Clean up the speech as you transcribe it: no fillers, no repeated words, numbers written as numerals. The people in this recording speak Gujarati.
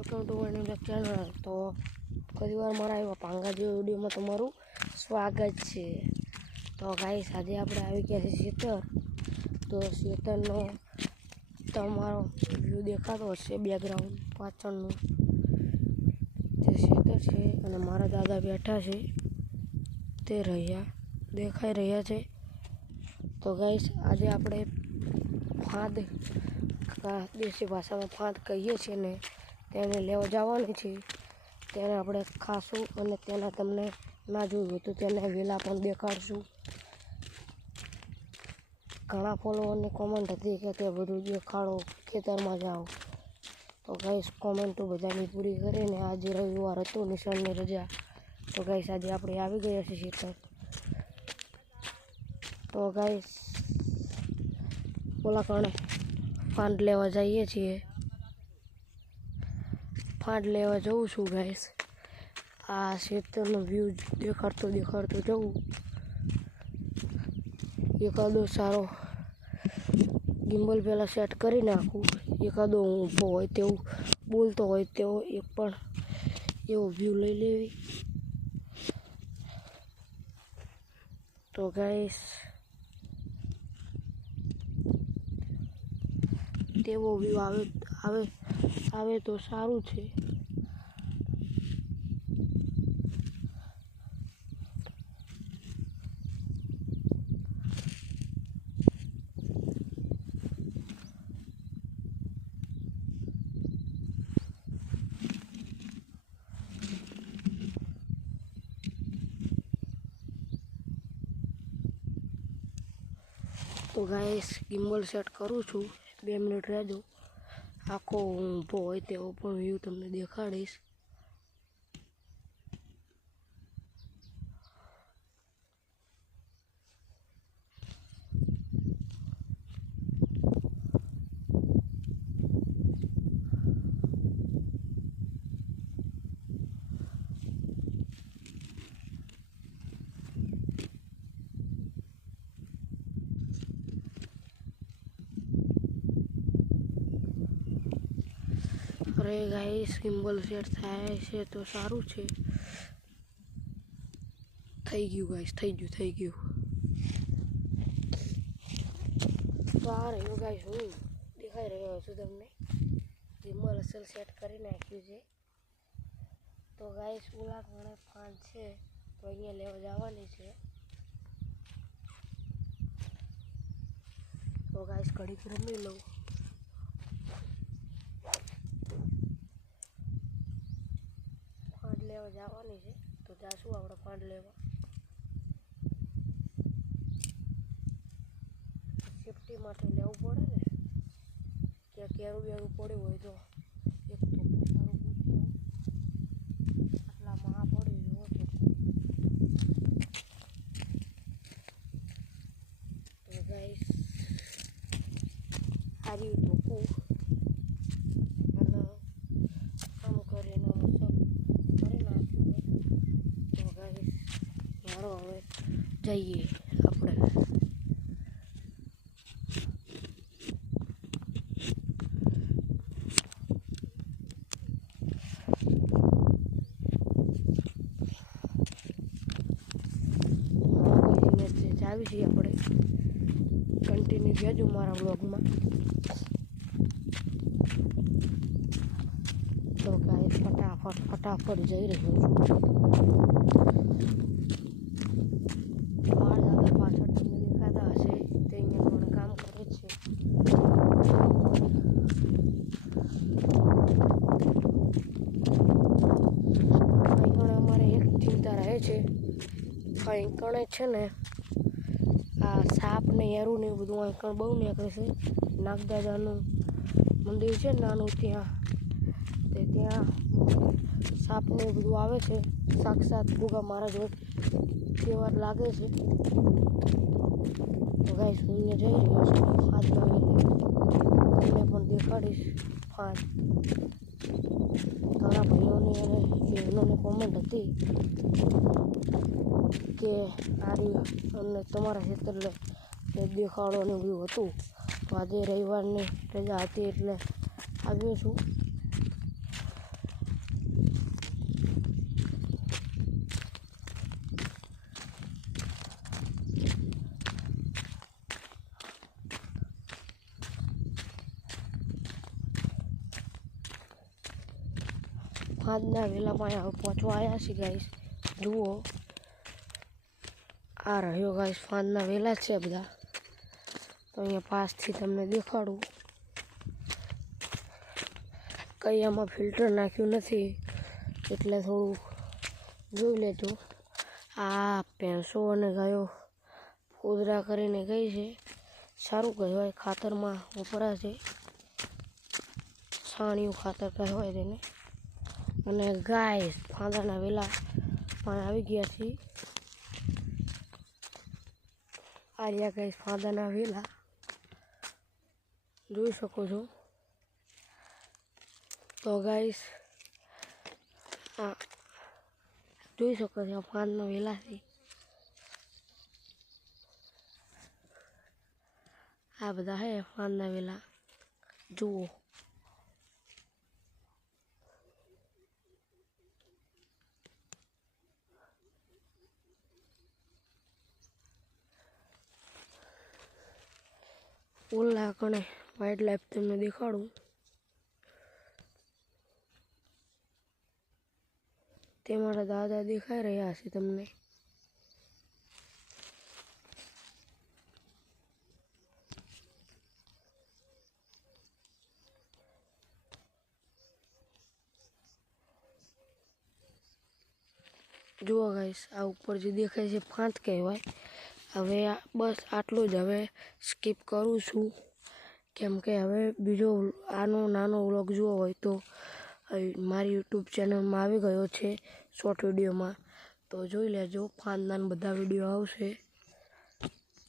Welcome to my new channel. તો ફરીવાર મારા એવા પાંગા જેવા વિડીયોમાં તમારું સ્વાગત છે। તો ગાઈસ આજે આપણે આવી ગયા છે ખેતર। તો ખેતરનો તમારો વ્યૂ દેખાતો હશે, બેકગ્રાઉન્ડ પાછળનું જે ખેતર છે અને મારા દાદા બેઠા છે તે દેખાઈ રહ્યા છે। તો ગાઈસ આજે આપણે ફાંદ દેશી ભાષામાં ફાંદ કહીએ છીએ ને, તેને લેવા જવાની છે। તેને આપણે ખાશું અને તેના તમને ના જોયું તો તેને વેલા પણ દેખાડશું। ઘણા ફોલોવરની કોમેન્ટ હતી કે તે બધું દેખાડો, ખેતરમાં જાઓ। તો ગાઈસ કોમેન્ટો બધાની પૂરી કરીને આજે રવિવાર હતું, નિશાળની રજા। તો ગાઈસ આજે આપણે આવી ગયા છીએ ખેતર। તો ગાઈસ બોલા કારણે ફાંદ લેવા જઈએ છીએ। ફાંદ લેવા જઉં છું ગાઈસ। આ ખેતરનો વ્યૂ દેખાડતો જવું। એકાદો સારો ગિમ્બલ પહેલાં સેટ કરી નાખું, એકાદો ઊભો હોય તેવું બોલતો હોય તેવો એક પણ એવો વ્યૂ લઈ લેવી। તો ગાઈસ તેવો વ્યૂ આવે તો સારું છે। તો ગાઈસ ગિમ્બલ સેટ કરું છું, 2 મિનિટ રહેજો। આખો ઊભો હોય તેવો પણ વ્યૂ તમને દેખાડીશ। અરે ગાઈસ ગિમ્બલ સેટ થાય છે તો સારું છે। થઈ ગયું ગાઈસ, થઈ ગયું। તો આ રહ્યો ગાઈસ, હું દેખાઈ રહ્યો છું તમને। ગિમ્બલ અસલ સેટ કરી નાખ્યું છે। તો ગાઈસ ઓલા ઘણે ફાંદ છે તો અહીંયા લેવા જવાની છે। તો ગાઈસ ઘડીક રમી લઉં। ફાંદ લેવા જવાની છે તો જાશું આપણે ફાંદ લેવા। સેફટી માટે લેવું પડે ને, ક્યાં કેરું બેરું પડ્યું હોય તો એક તો સારું પૂછ્યું આટલામાં આ પડ્યું જુઓ તો। તો ગાઈસ સારી ધોકું અને આમ કરીને કરી નાખ્યું। તો ગાઈસ મારો હવે જઈએ આપણે। આવી છીએ આપણે, કન્ટિન્યુ રહેજો મારા બ્લોગમાં। તો ગાઈસ ફટાફટ જઈ રહ્યો છું। મારા દાદા પાછળ તમને દેખાતા હશે, તે અહીંયા પણ કામ કરે છે। અહીં અમારે એક ચિંતા રહે છે, અહીં કણે છે ને આ સાપ ને એરું ને બધું અહીં બહુ નીકળે છે। નાગદાદાનું મંદિર છે નાનું, ત્યાં સાપ ને બધું આવે છે, સાક્ષાત ભોગા મહારાજ હોય તેવા લાગે છે। તો ગાઈસ હું અહીંયા જઈ રહ્યો છું ફાંદ લાવીને, તમને પણ દેખાડીશ ફાંદ। ઘણા ભાઈઓની અને બહેનોની કોમેન્ટ હતી કે અમને તમારા ખેતર દેખાડો ને બધું હતું। તો આજે રવિવારની રજા હતી એટલે આવ્યો છું। ફાંદના વેલામાં હવે પહોંચવા આવ્યા છીએ ગાઈસ. જુઓ આ રહ્યો ગાઈસ ફાંદના વેલા છે બધા. તો અહીંયા પાસથી તમને દેખાડું. કંઈ આમાં ફિલ્ટર નાખ્યું નથી એટલે થોડું જોઈ લેજો. આ ભેંસો અને ગાયો ફોદરા કરીને ગઈ છે. સારું કહેવાય, ખાતરમાં વપરાશે, છાણિયું ખાતર કહેવાય તેને. અને ગાય ફાંદાના વેલા પણ આવી ગયા છીએ. આ રહ્યા ગાય ફાંદાના વેલા, જોઈ શકો છો. તો ગાઈસ આ જોઈ શકો છો ફાંદના વેલાથી. આ બધા હે ફાંદના વેલા, જુઓ. ઓલા કણે વાઇલ્ડ લાઈફ તમને દેખાડું. તે મારા દાદા દેખાઈ રહ્યા છે તમને. જુઓ ગાઈસ, આ ઉપર જે દેખાય છે ફાંદ કહેવાય. હવે બસ આટલું જ હવે સ્કીપ કરું છું, કેમ કે હવે બીજો આનો નાનો વ્લોગ જોવો હોય તો મારી યુટ્યુબ ચેનલમાં આવી ગયો છે શોર્ટ વિડીયોમાં. તો જોઈ લેજો, ફાંદના બધા વિડીયો આવશે.